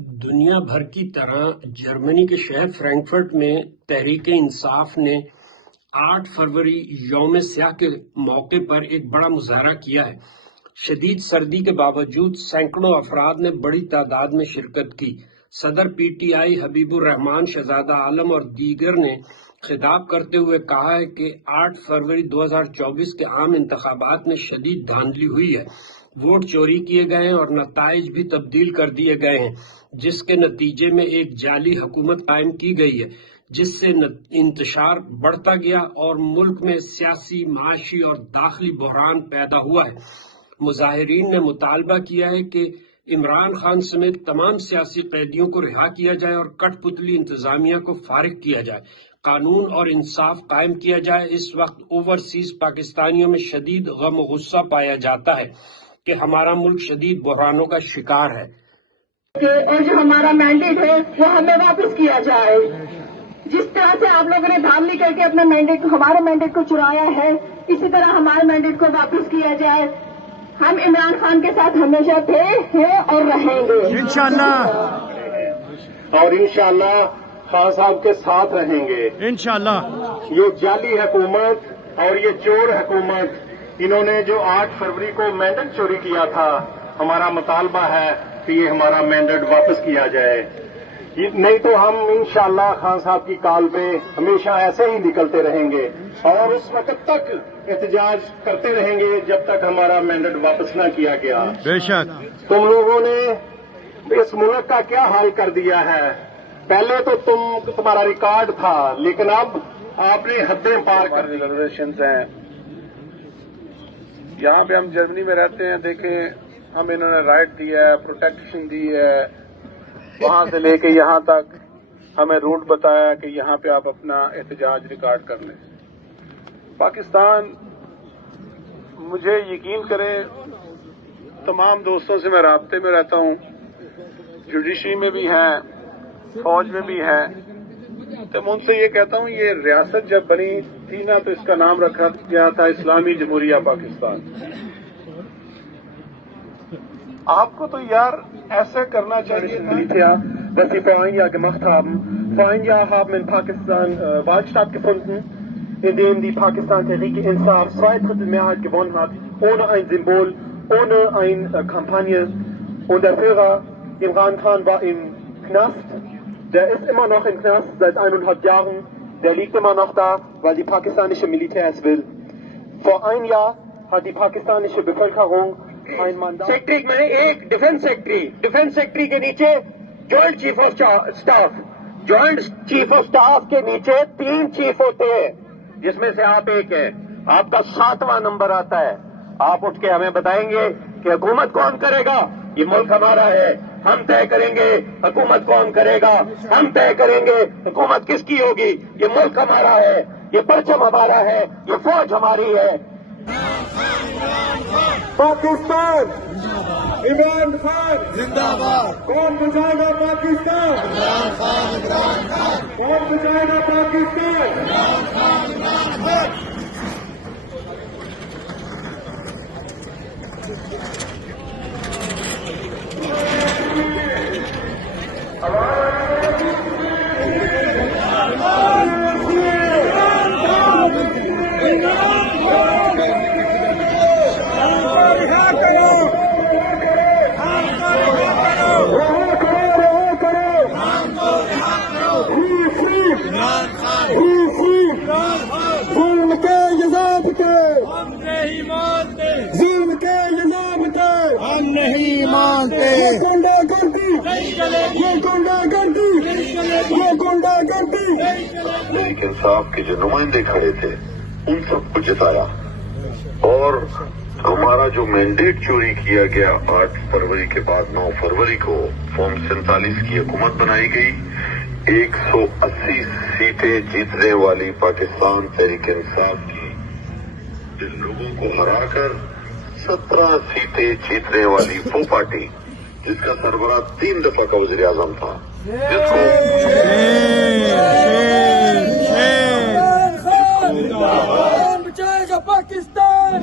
دنیا بھر کی طرح جرمنی کے شہر فرینکفرٹ میں تحریک انصاف نے 8 فروری یوم سیاہ کے موقع پر ایک بڑا مظاہرہ کیا ہے۔ شدید سردی کے باوجود سینکڑوں افراد نے بڑی تعداد میں شرکت کی۔ صدر پی ٹی آئی حبیب الرحمان شہزادہ عالم اور دیگر نے خطاب کرتے ہوئے کہا ہے کہ 8 فروری 2024 کے عام انتخابات میں شدید دھاندلی ہوئی ہے، ووٹ چوری کیے گئے ہیں اور نتائج بھی تبدیل کر دیے گئے ہیں، جس کے نتیجے میں ایک جعلی حکومت قائم کی گئی ہے، جس سے انتشار بڑھتا گیا اور ملک میں سیاسی، معاشی اور داخلی بحران پیدا ہوا ہے۔ مظاہرین نے مطالبہ کیا ہے کہ عمران خان سمیت تمام سیاسی قیدیوں کو رہا کیا جائے اور کٹ پتلی انتظامیہ کو فارغ کیا جائے، قانون اور انصاف قائم کیا جائے۔ اس وقت اوورسیز پاکستانیوں میں شدید غم و غصہ پایا جاتا ہے کہ ہمارا ملک شدید بحرانوں کا شکار ہے۔ اور جو ہمارا مینڈیٹ ہے وہ ہمیں واپس کیا جائے۔ جس طرح سے آپ لوگوں نے دھاندلی کر کے اپنا مینڈیٹ، ہمارے مینڈیٹ کو چرایا ہے، اسی طرح ہمارے مینڈیٹ کو واپس کیا جائے۔ ہم عمران خان کے ساتھ ہمیشہ تھے، ہیں اور رہیں گے انشاءاللہ، اور انشاءاللہ خان صاحب کے ساتھ رہیں گے انشاءاللہ۔ یہ جعلی حکومت اور یہ چور حکومت، انہوں نے جو 8 فروری کو مینڈیٹ چوری کیا تھا، ہمارا مطالبہ ہے کہ یہ ہمارا مینڈیٹ واپس کیا جائے، نہیں تو ہم انشاءاللہ خان صاحب کی کال پہ ہمیشہ ایسے ہی نکلتے رہیں گے اور اس وقت تک احتجاج کرتے رہیں گے جب تک ہمارا مینڈیٹ واپس نہ کیا گیا۔ بے شک تم لوگوں نے اس ملک کا کیا حال کر دیا ہے؟ پہلے تو تمہارا ریکارڈ تھا، لیکن اب آپ نے حدیں پار کر دی۔ ریزرویشنز ہیں یہاں پہ، ہم جرمنی میں رہتے ہیں، دیکھیں ہم انہوں نے رائٹ دیا ہے، پروٹیکشن دی ہے، وہاں سے لے کے یہاں تک ہمیں روٹ بتایا کہ یہاں پہ آپ اپنا احتجاج ریکارڈ کر لیں۔ پاکستان، مجھے یقین کریں، تمام دوستوں سے میں رابطے میں رہتا ہوں، جوڈیشری میں بھی ہیں، فوج میں بھی ہیں، تو میں ان سے یہ کہتا ہوں، یہ ریاست جب بنی تھی نا تو اس کا نام رکھا گیا تھا اسلامی جمہوریہ پاکستان۔ آپ کو تو یار ایسے کرنا چاہیے تھا۔ dass sie vor ein Jahr gemacht haben. Vor ein Jahr haben in Pakistan Wahl stattgefunden, in dem die Pakistan Tehrik-e-Insaf 2/3 Mehrheit gewonnen hat, ohne ein Symbol, ohne eine Kampagne. Und der Führer Imran Khan war im Knast. Der ist immer noch im Knast seit 1,5 Jahren. Der liegt immer noch da, weil die pakistanische Militär es will. Vor ein Jahr hat die pakistanische Bevölkerung ein Mandat. Secretary میں ایک defence secretary کے نیچے joint chief of staff, joint chief of staff کے نیچے 3 chief ہوتے ہیں، جس میں سے آپ ایک ہیں، آپ کا 7واں نمبر آتا ہے۔ آپ اٹھ کے ہمیں بتائیں گے کہ حکومت کون کرے گا؟ یہ ملک ہمارا ہے، ہم طے کریں گے حکومت کون کرے گا، ہم طے کریں گے حکومت کس کی ہوگی۔ یہ ملک ہمارا ہے، یہ پرچم ہمارا ہے، یہ فوج ہماری ہے۔ پاکستان عمران خان زندہ باد۔ کون بچائے گا پاکستان؟ عمران خان۔ کون بچائے گا پاکستان؟ عمران خان۔ ظلم کے نظام کے ہم نہیں مانتے، ظلم کے نظام کے ہم نہیں مانتے، یہ گنڈا گردی، نہیں چلے گی، یہ گنڈا گردی، نہیں چلے گی، یہ گنڈا گردی۔ نہیں چلے گی۔ تحریک انصاف کے جو نمائندے کھڑے تھے ان سب کو جتایا، اور ہمارا جو مینڈیٹ چوری کیا گیا 8 فروری کے بعد 9 فروری کو فارم 47 کی حکومت بنائی گئی۔ 180 سیٹیں جیتنے والی پاکستان تحریک انصاف کی جن لوگوں کو ہرا کر 17 سیٹیں جیتنے والی وہ پارٹی جس کا سربراہ 3 دفعہ کا وزیر اعظم تھا، جس کو بچائے گا پاکستان،